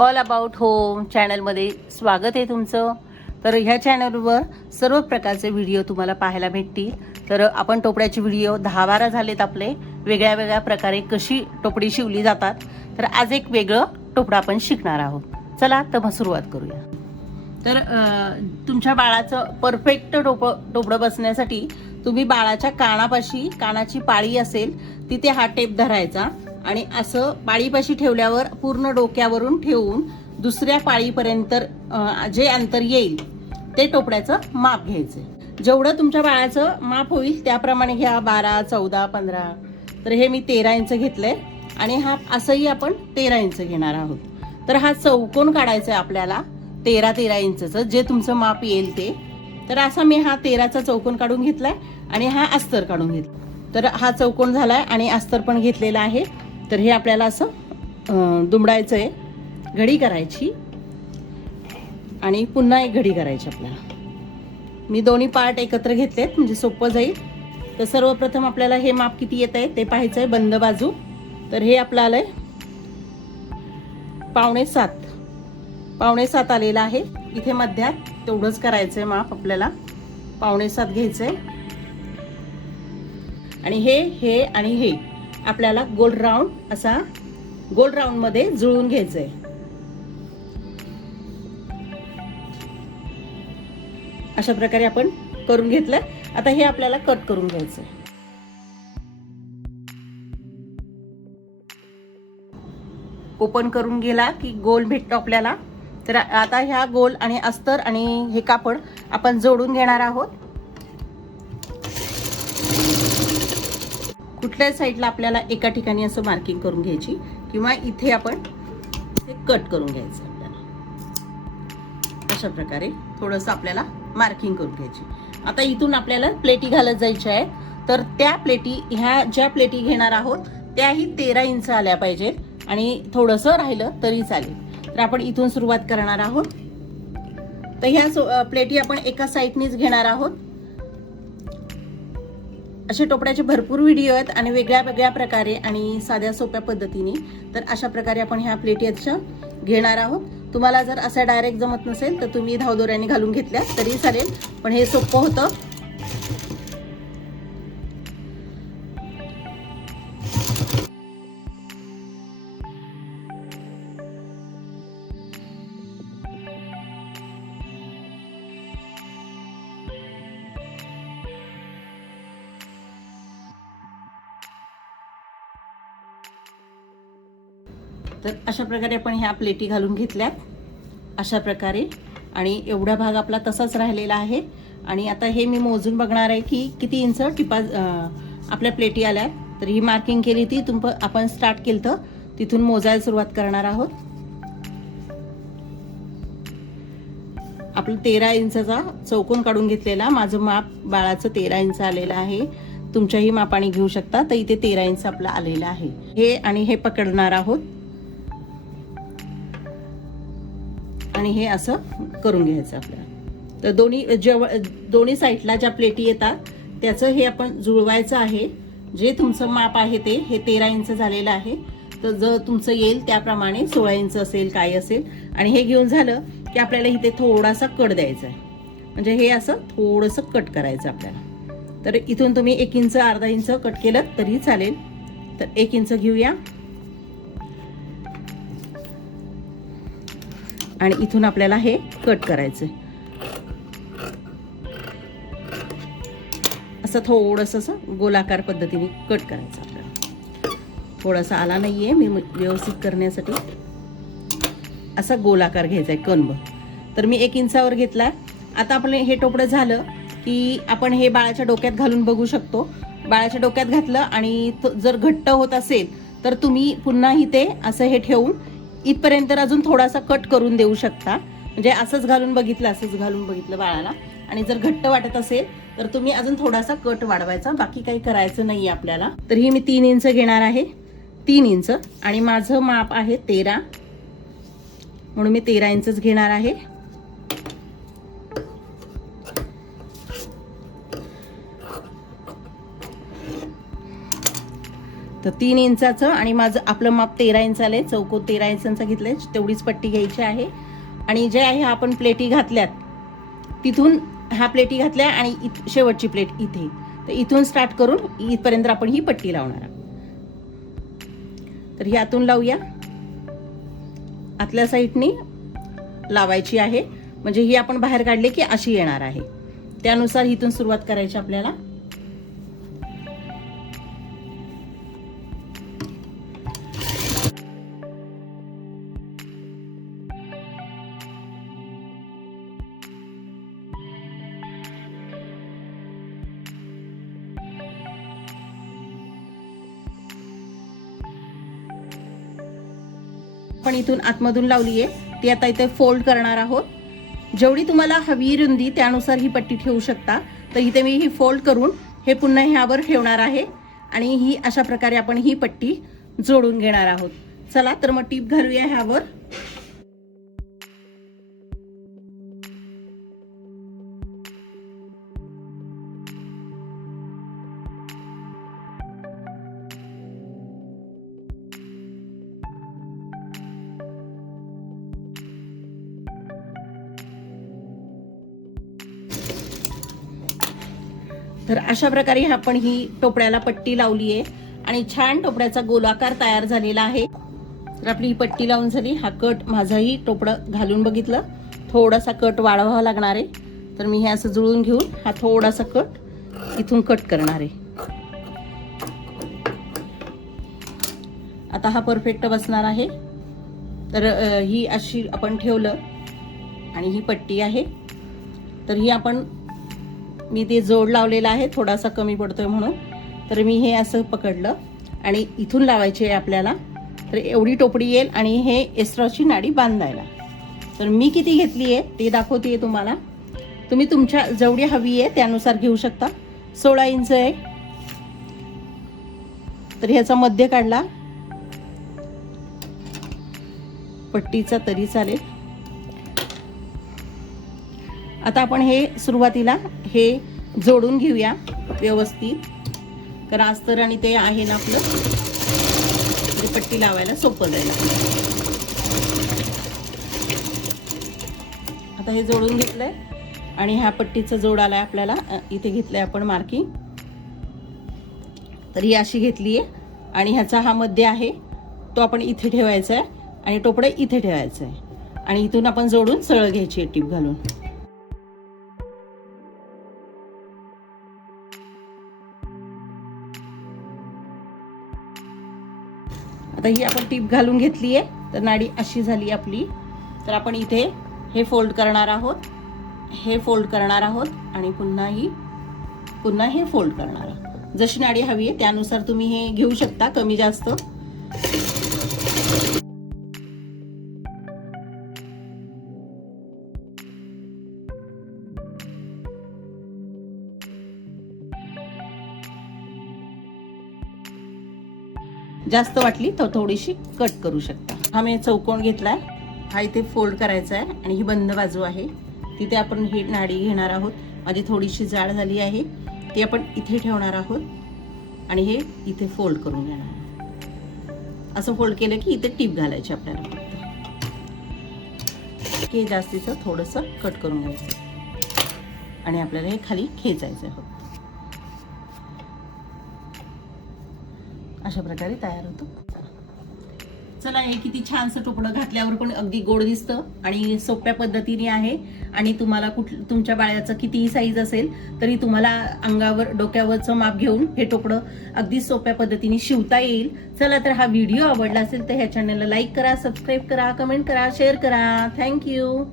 All about home चॅनलमध्ये स्वागत आहे तुमचं. तर ह्या चॅनलवर सर्व प्रकारचे व्हिडिओ तुम्हाला पाहायला भेटतील. तर आपण टोपड्याचे व्हिडिओ 10-12 झालेत आपले, वेगळ्या वेगळ्या प्रकारे कशी टोपडी शिवली जातात. तर आज एक वेगळं टोपडं आपण शिकणार आहोत. चला तर मग सुरुवात करूया. तर तुमच्या बाळाचं परफेक्ट टोपडं बसण्यासाठी तुम्ही बाळाच्या कानापाशी, कानाची पाळी असेल तिथे हा टेप धरायचा आणि असं पाळीपाशी ठेवल्यावर पूर्ण डोक्यावरून ठेवून दुसऱ्या पाळीपर्यंत जे अंतर येईल ते टोपड्याचं माप घ्यायचं. जेवढं तुमच्या बाळाचं माप होईल त्याप्रमाणे घ्या. 12, 14, 15. तर हे मी 13 इंच घेतलंय आणि हा असंही आपण 13 इंच घेणार आहोत. तर हा चौकोन काढायचा आहे आपल्याला 13 इंचचं, जे तुमचं माप येईल ते. तर असा मी हा 13चा चौकोन काढून घेतलाय आणि हा अस्तर काढून घेतला. तर हा चौकोन झालाय आणि अस्तर पण घेतलेला आहे. तर हे आपल्याला असं दुमडायचं आहे, घडी करायची आणि पुन्हा एक घडी करायची आपल्याला. मी दोन्ही पार्ट एकत्र घेतलेत म्हणजे सोपं जाईल. तर सर्वप्रथम आपल्याला हे माप किती येत आहे ते पाहायचं आहे. बंद बाजू तर हे आपलं आलंय 7.5 आलेलं आहे. इथे मध्यात तेवढंच करायचंय माप आपल्याला. 7.5 घ्यायचंय आणि हे आणि हे आपल्याला गोल राऊंड मध्ये जुळवून घ्यायचंय. अशा प्रकारे आपण करून घेतलंय. आता हे आपल्याला कट करून घ्यायचंय. ओपन करून गेला की गोल भेटतो आपल्याला. तर आता ह्या गोल आणि अस्तर आणि हे कापड आपण जोडून घेणार आहोत. कुठल्या साईडला आपल्याला एका ठिकाणी असं मार्किंग करून घ्यायची किंवा इथे आपण ते कट करून घ्यायचं आपल्याला. अशा प्रकारे थोडंसं आपल्याला मार्किंग करून घ्यायची. आता इथून आपल्याला प्लेटी घालत जायच्या आहेत. तर त्या प्लेटी, ह्या ज्या प्लेटी घेणार आहोत त्याही 13 इंच आल्या पाहिजेत आणि थोडंसं राहिलं तरी चालेल. तर आपण इथून सुरुवात करणार आहोत. तर ह्या प्लेटी आपण एका साईडनीच घेणार आहोत. असे टोपड्याचे भरपूर व्हिडिओ आहेत आणि वेगळ्या वेगळ्या प्रकारे आणि साध्या सोप्या पद्धतीने. तर अशा प्रकारे आपण ह्या प्लेटी अशा घेणार आहोत. तुम्हाला जर असा डायरेक्ट जमत नसेल तर तुम्ही धावदोऱ्याने घालून घेतल्या तरी चालेल, पण हे सोपं होतं. तर अशा प्रकारे आपण ह्या प्लेटी घालून घेतल्यात अशा प्रकारे आणि एवढा भाग आपला तसाच राहिलेला आहे. आणि आता हे मी मोजून बघणार आहे की किती इंच टिपा आपल्या प्लेटी आल्यात. तर ही मार्किंग केली ती आपण स्टार्ट केलं तर तिथून मोजायला सुरुवात करणार आहोत. आपलं 13 इंचचा चौकोन काढून घेतलेला, माझं माप बाळाचं 13 इंच आलेलं आहे. तुमच्याही मापाने घेऊ शकता. तर इथे 13 इंच आपलं आलेलं आहे. हे आणि हे पकडणार आहोत आणि हे असं करून घ्यायचं आपल्याला. तर दोन्ही साईडला ज्या प्लेटी येतात त्याचं हे आपण जुळवायचं आहे. जे तुमचं माप आहे ते हे 13 इंच झालेलं आहे. तर जर तुमचं येईल त्याप्रमाणे 16 इंच असेल काय असेल. आणि हे घेऊन झालं की आपल्याला इथे थोडासा कट द्यायचा आहे, म्हणजे हे असं थोडंसं कट करायचं आपल्याला. तर इथून तुम्ही 1 इंच अर्धा इंच कट केलं तरी चालेल. तर 1 इंच घेऊया आणि इथून आपल्याला हे कट करायचं. असं थोडंसं असं गोलाकार पद्धतीने कट करायचं आपल्याला. थोडासा आला नाहीये मी व्यवस्थित करण्यासाठी. असा गोलाकार घ्यायचा आहे कणभ. तर मी 1 इंचावर घेतला. आता आपण हे टोपडं झालं की आपण हे बाळाच्या डोक्यात घालून बघू शकतो. बाळाच्या डोक्यात घातलं आणि जर घट्ट होत असेल तर तुम्ही पुन्हा इथे असं हे ठेवून इथपर्यंत अजून थोडासा कट करून देऊ शकता. म्हणजे असंच घालून बघितलं बाळाला आणि जर घट्ट वाटत असेल तर तुम्ही अजून थोडासा कट वाढवायचा. बाकी काही करायचं नाही आपल्याला. तर ही मी 3 इंच घेणार आहे. 3 इंच आणि माझं माप आहे 13, म्हणून मी 13 इंचच घेणार आहे. तर 3 इंचाचं आणि माझं आपलं माप 13 इंच आले, चौकोन 13 इंचांचा घेतलंय, तेवढीच पट्टी घ्यायची आहे. आणि जे आहे आपण प्लेटी घातल्यात तिथून ह्या प्लेटी घातल्या आणि शेवटची प्लेट इथे, तर इथून स्टार्ट करून इथपर्यंत आपण ही पट्टी लावणार आहोत. तर ही आतून लावूया, आतल्या साईडनी लावायची आहे, म्हणजे ही आपण बाहेर काढले की अशी येणार आहे. त्यानुसार इथून सुरुवात करायची आपल्याला. आपण इथून आतमधून लावलीये ती आता इथे फोल्ड करणार आहोत. जेवढी तुम्हाला हवी रुंदी त्यानुसार ही पट्टी ठेवू शकता. तर इथे मी ही फोल्ड करून हे पुन्हा ह्यावर ठेवणार आहे आणि ही अशा प्रकारे आपण ही पट्टी जोडून घेणार आहोत. चला तर मग टीप घालूया ह्यावर. तर अशा प्रकारे आपण ही टोपड्याला पट्टी लावली आहे आणि छान टोपड्याचा गोलाकार तयार झालेला आहे. तर आपली ही पट्टी लावून झाली. हा कट माझाही टोपडं घालून बघितलं, थोडासा कट वाढवावा लागणार आहे. तर मी हे असं जुळून घेऊन हा थोडासा कट इथून कट करणार आहे. आता हा परफेक्ट बसणार आहे. तर ही अशी आपण ठेवलं आणि ही पट्टी आहे. तर ही आपण मी ते जोड लावलेला आहे, थोडासा कमी पडतोय म्हणून. तर मी हे असं पकडलं आणि इथून लावायचे आहे आपल्याला. तर एवढी टोपडी येईल आणि हे एक्स्ट्राची नाडी बांधायला. तर मी किती घेतली आहे ते दाखवते तुम्हाला. तुम्ही तुमच्या जेवढी हवी आहे त्यानुसार घेऊ शकता. 16 इंच आहे. तर ह्याचा मध्य काढला पट्टीचा तरी चालेल. आता आपण हे सुरुवातीला हे जोडून घेऊया व्यवस्थित. तर अस्तर आणि ते आहे ना आपलं, पट्टी लावायला सोपं जाईल. आता हे जोडून घेतलंय आणि ह्या पट्टीचा जोड आलाय आपल्याला. इथे घेतलंय आपण मार्किंग. तर ही अशी घेतली आहे आणि ह्याचा हा मध्य आहे तो आपण इथे ठेवायचा आहे आणि टोपडं इथे ठेवायचं आहे आणि इथून आपण जोडून सरळ घ्यायची आहे टीप घालून. आता ही आपण टीप घालून घेतली आहे. तर नाडी अशी झाली आपली. तर आपण इथे हे फोल्ड करणार आहोत, हे फोल्ड करणार आहोत आणि पुन्हा हे फोल्ड करणार आहोत. जशी नाडी हवी आहे त्यानुसार तुम्ही हे घेऊ शकता, कमी जास्त. जास्त वाटली तर थोडीशी कट करू शकता. हा मी चौकोन घेतलाय, हा इथे फोल्ड करायचा आहे आणि ही बंद बाजू आहे तिथे आपण ही नाडी घेणार आहोत. माझी थोडीशी जाड झाली आहे ती आपण इथे ठेवणार आहोत आणि हे इथे फोल्ड करून घेणार. असं फोल्ड केलं की इथे टीप घालायची आपल्याला. हे जास्तीचं थोडंसं कट करून घ्यायचं आणि आपल्याला हे खाली खेचायचं आहे. अशा प्रकारे तयार होतो. चला, हे किती छानसं टोपडं घातल्यावर पण अगदी गोड दिसतं आणि सोप्या पद्धतीने आहे. आणि तुम्हाला तुमच्या बाळाचं कितीही साईज असेल तरी तुम्हाला अंगावर डोक्यावरचं माप घेऊन हे टोपडं अगदी सोप्या पद्धतीने शिवता येईल. चला, तर हा व्हिडिओ आवडला असेल तर ह्या चॅनलला लाईक करा, सबस्क्राईब करा, कमेंट करा, शेअर करा. थँक्यू.